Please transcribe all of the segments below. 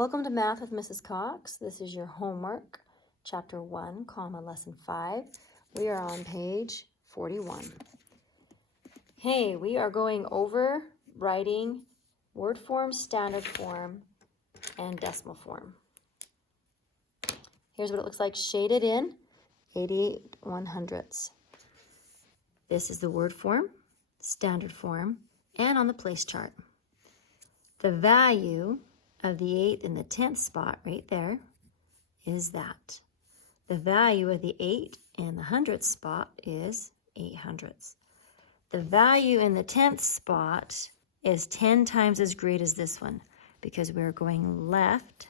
Welcome to Math with Mrs. Cox. This is your homework, Chapter 1, Lesson 5. We are on page 41. Hey, we are going over writing word form, standard form, and decimal form. Here's what it looks like shaded in 88/100ths. This is the word form, standard form, and on the place chart. The value of the 8th and the 10th spot right there is that. The value of the 8 and the 100th spot is 800ths. The value in the 10th spot is 10 times as great as this one because we're going left,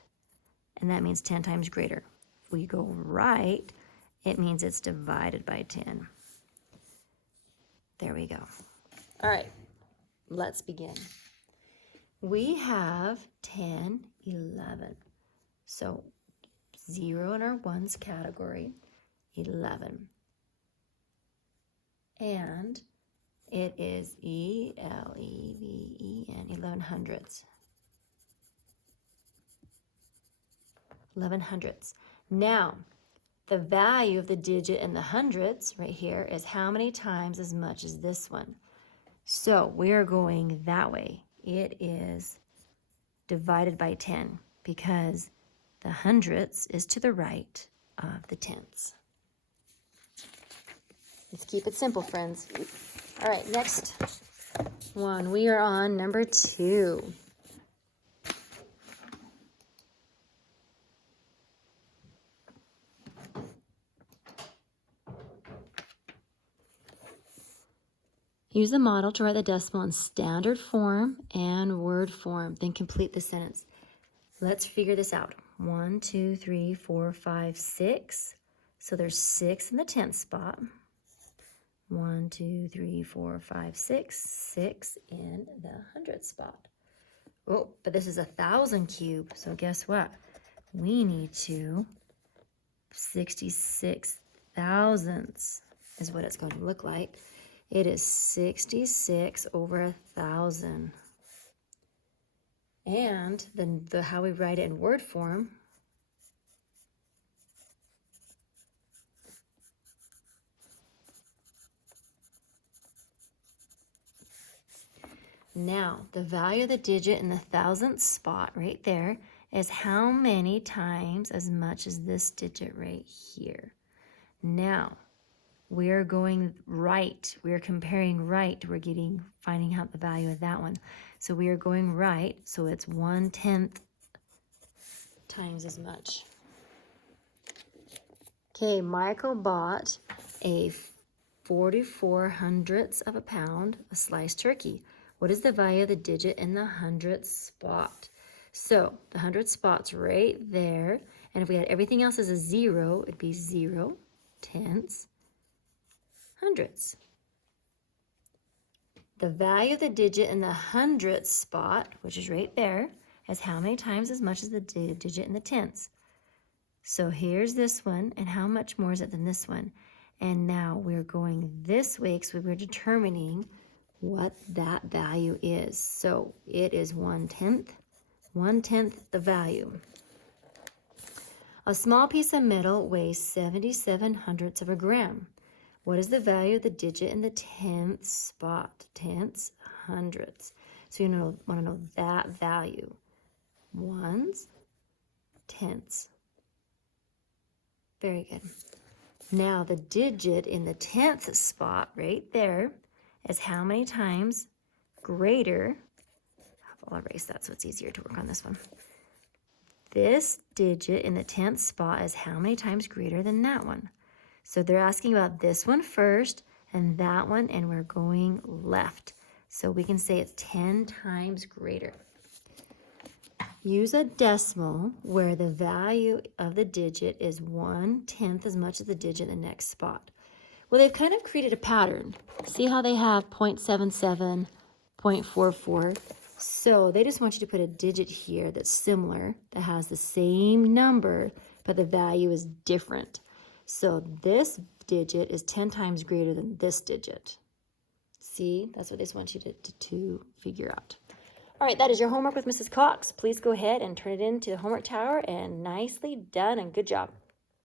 and that means 10 times greater. If we go right, it means it's divided by 10. There we go. All right, let's begin. We have 10, 11. So 0 in our ones category, 11. And it is E-L-E-V-E-N, 1100ths. 1100ths. Now, the value of the digit in the hundreds right here is how many times as much as this one. So we are going that way. It is divided by 10 because the hundredths is to the right of the tenths. Let's keep it simple, friends. All right, next one. We are on number 2. Use the model to write the decimal in standard form and word form. Then complete the sentence. Let's figure this out. 1, 2, 3, 4, 5, 6. So there's 6 in the 10th spot. 1, 2, 3, 4, 5, 6. 6 in the 100th spot. Oh, but this is 1,000 cube. So guess what? We need to 66 thousandths is what it's going to look like. It is 66 over 1,000. And then how we write it in word form, now the value of the digit in the thousandth spot right there is how many times as much as this digit right here. Now we're going right. We're comparing right. We're finding out the value of that one. So we are going right. So it's 1/10 times as much. Okay, Michael bought a 44/100ths of a pound of sliced turkey. What is the value of the digit in the 100th spot? So the 100th spot's right there. And if we had everything else as a 0, it'd be 0, tenths, hundredths. The value of the digit in the 100th spot, which is right there, is how many times as much as the digit in the tenths. So here's this one, and how much more is it than this one? And now we're going this way because we're determining what that value is. So it is 1/10, 1/10 the value. A small piece of metal weighs 77/100ths of a gram. What is the value of the digit in the 10th spot? Tenths, hundredths. So you want to know that value. Ones, tenths. Very good. Now the digit in the 10th spot right there is how many times greater. I'll erase that so it's easier to work on this one. This digit in the 10th spot is how many times greater than that one? So they're asking about this one first and that one, and we're going left. So we can say it's 10 times greater. Use a decimal where the value of the digit is 1/10 as much as the digit in the next spot. Well, they've kind of created a pattern. See how they have 0.77, 0.44? So they just want you to put a digit here that's similar, that has the same number, but the value is different. So this digit is 10 times greater than this digit. See, that's what they just want you to figure out. All right, that is your homework with Mrs. Cox. Please go ahead and turn it into the homework tower, and nicely done and good job.